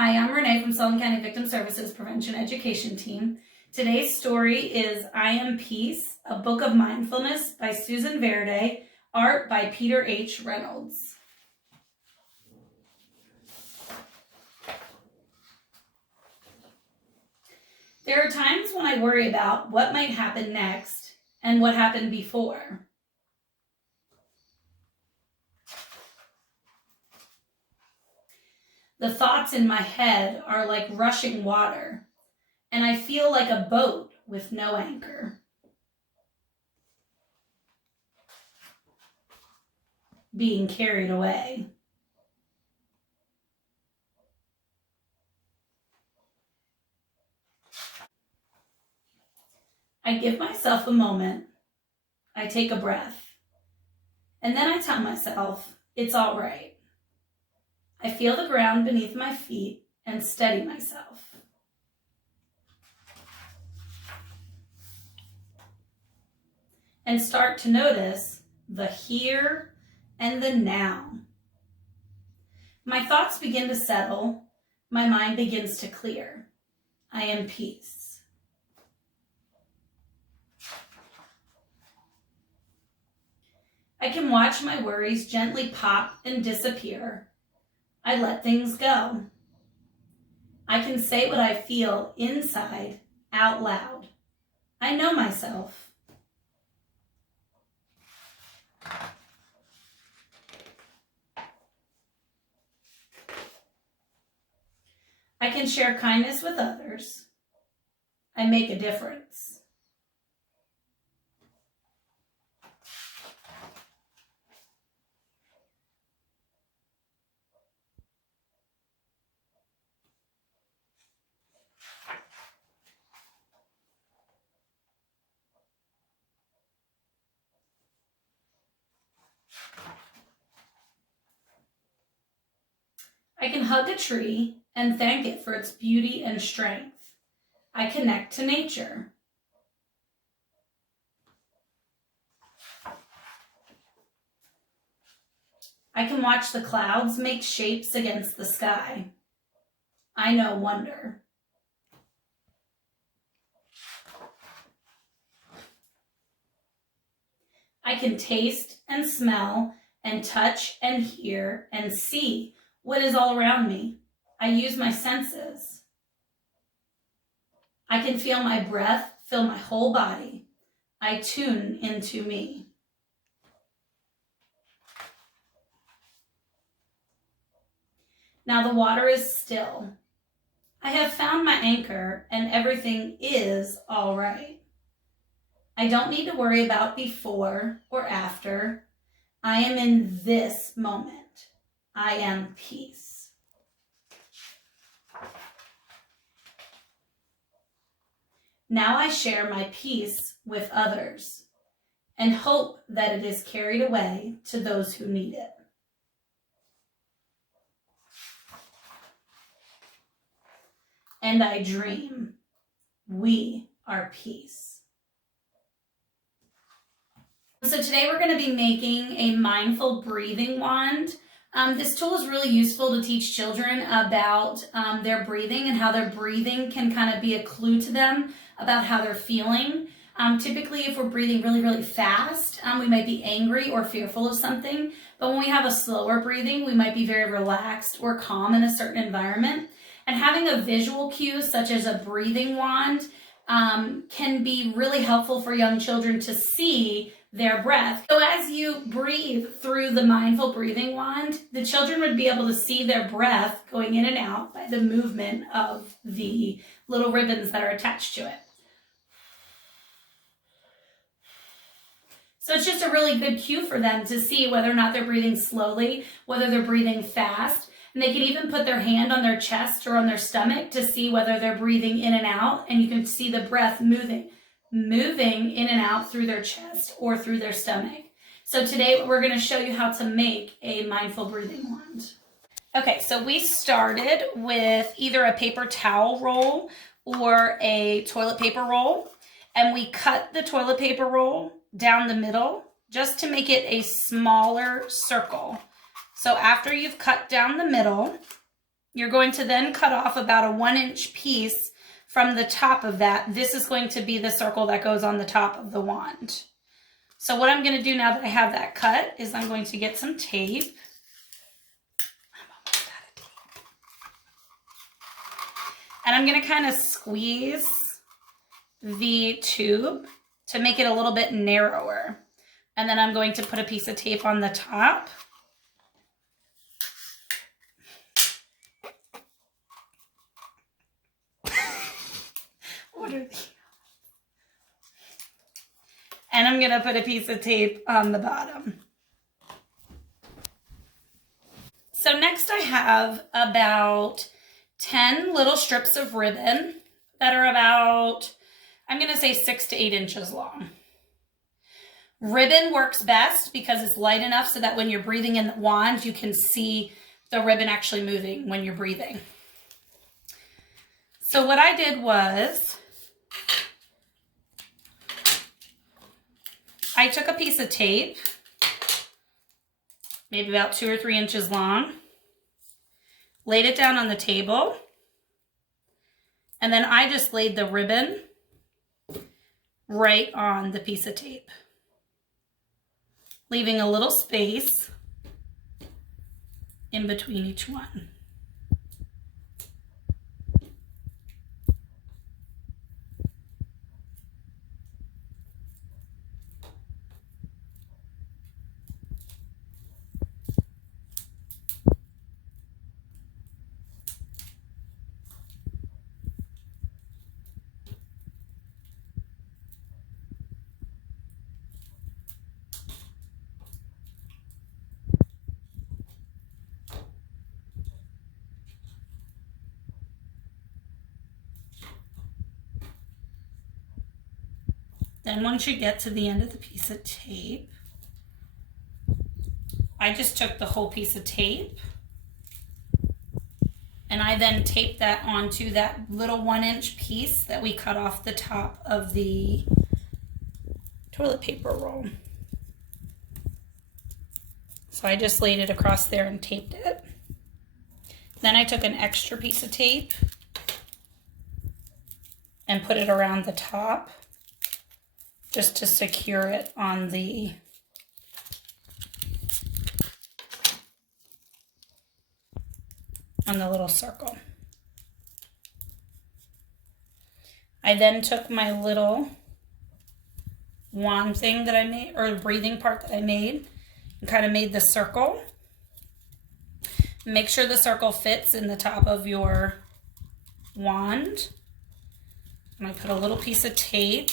Hi, I'm Renee from Sullivan County Victim Services Prevention Education Team. Today's story is I Am Peace, a book of mindfulness by Susan Verde, art by Peter H. Reynolds. There are times when I worry about what might happen next and what happened before. The thoughts in my head are like rushing water, and I feel like a boat with no anchor. Being carried away. I give myself a moment. I take a breath. And then I tell myself, it's all right. I feel the ground beneath my feet and steady myself. And start to notice the here and the now. My thoughts begin to settle. My mind begins to clear. I am peace. I can watch my worries gently pop and disappear. I let things go. I can say what I feel inside out loud. I know myself. I can share kindness with others. I make a difference. I can hug a tree and thank it for its beauty and strength. I connect to nature. I can watch the clouds make shapes against the sky. I know wonder. I can taste and smell and touch and hear and see what is all around me. I use my senses. I can feel my breath fill my whole body. I tune into me. Now the water is still. I have found my anchor and everything is all right. I don't need to worry about before or after. I am in this moment. I am peace. Now I share my peace with others and hope that it is carried away to those who need it. And I dream. We are peace. So today we're going to be making a mindful breathing wand. This tool is really useful to teach children about their breathing and how their breathing can kind of be a clue to them about how they're feeling. Typically, if we're breathing really, really fast, we might be angry or fearful of something. But when we have a slower breathing, we might be very relaxed or calm in a certain environment. And having a visual cue, such as a breathing wand, can be really helpful for young children to see their breath. So as you breathe through the mindful breathing wand, the children would be able to see their breath going in and out by the movement of the little ribbons that are attached to it. So it's just a really good cue for them to see whether or not they're breathing slowly, whether they're breathing fast. And they can even put their hand on their chest or on their stomach to see whether they're breathing in and out. And you can see the breath moving in and out through their chest or through their stomach. So today we're going to show you how to make a mindful breathing wand. Okay, so we started with either a paper towel roll or a toilet paper roll. And we cut the toilet paper roll down the middle just to make it a smaller circle. So after you've cut down the middle, You're going to then cut off about a 1-inch piece from the top of that. This is going to be the circle that goes on the top of the wand. So what I'm going to do now that I have that cut is I'm going to get some tape. And I'm going to kind of squeeze the tube to make it a little bit narrower. And then I'm going to put a piece of tape on the top. What are these? And I'm going to put a piece of tape on the bottom. So next I have about 10 little strips of ribbon that are about, I'm going to say 6 to 8 inches long. Ribbon works best because it's light enough so that when you're breathing in the wand, you can see the ribbon actually moving when you're breathing. So what I did was, I took a piece of tape, maybe about 2 or 3 inches long, laid it down on the table, and then I just laid the ribbon right on the piece of tape, leaving a little space in between each one. Then once you get to the end of the piece of tape, I just took the whole piece of tape and I then taped that onto that little 1-inch piece that we cut off the top of the toilet paper roll. So I just laid it across there and taped it. Then I took an extra piece of tape and put it around the top, just to secure it on the little circle. I then took my little wand thing that I made, or breathing part that I made, and kind of made the circle. Make sure the circle fits in the top of your wand. And I put a little piece of tape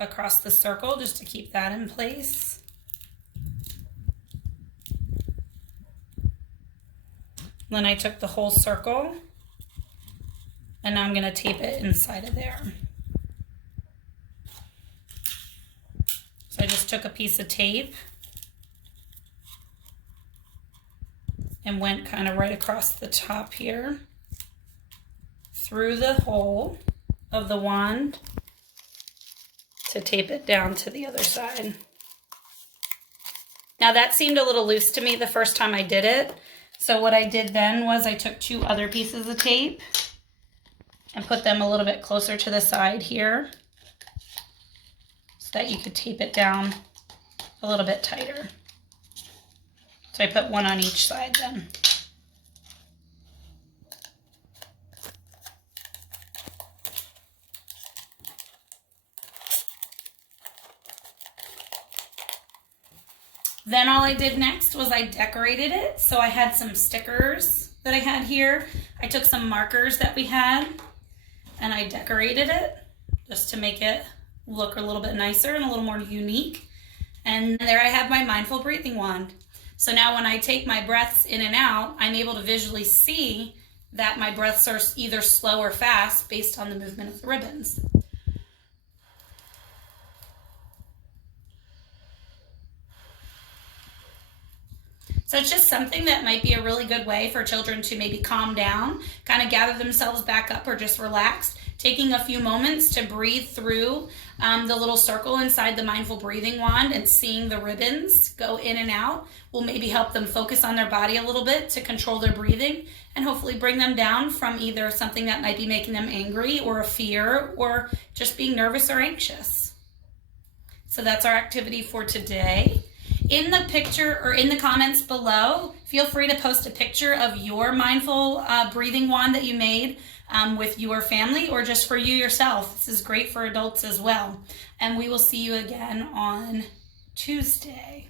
across the circle just to keep that in place. Then I took the whole circle and now I'm going to tape it inside of there. So I just took a piece of tape and went kind of right across the top here through the hole of the wand to tape it down to the other side. Now that seemed a little loose to me the first time I did it. So what I did then was I took 2 other pieces of tape and put them a little bit closer to the side here so that you could tape it down a little bit tighter. So I put 1 on each side then. Then all I did next was I decorated it. So I had some stickers that I had here. I took some markers that we had and I decorated it just to make it look a little bit nicer and a little more unique. And there I have my mindful breathing wand. So now when I take my breaths in and out, I'm able to visually see that my breaths are either slow or fast based on the movement of the ribbons. So it's just something that might be a really good way for children to maybe calm down, kind of gather themselves back up or just relax, taking a few moments to breathe through the little circle inside the mindful breathing wand and seeing the ribbons go in and out will maybe help them focus on their body a little bit to control their breathing and hopefully bring them down from either something that might be making them angry or a fear or just being nervous or anxious. So that's our activity for today. In the picture or in the comments below, feel free to post a picture of your mindful breathing wand that you made with your family or just for you yourself. This is great for adults as well. And we will see you again on Tuesday.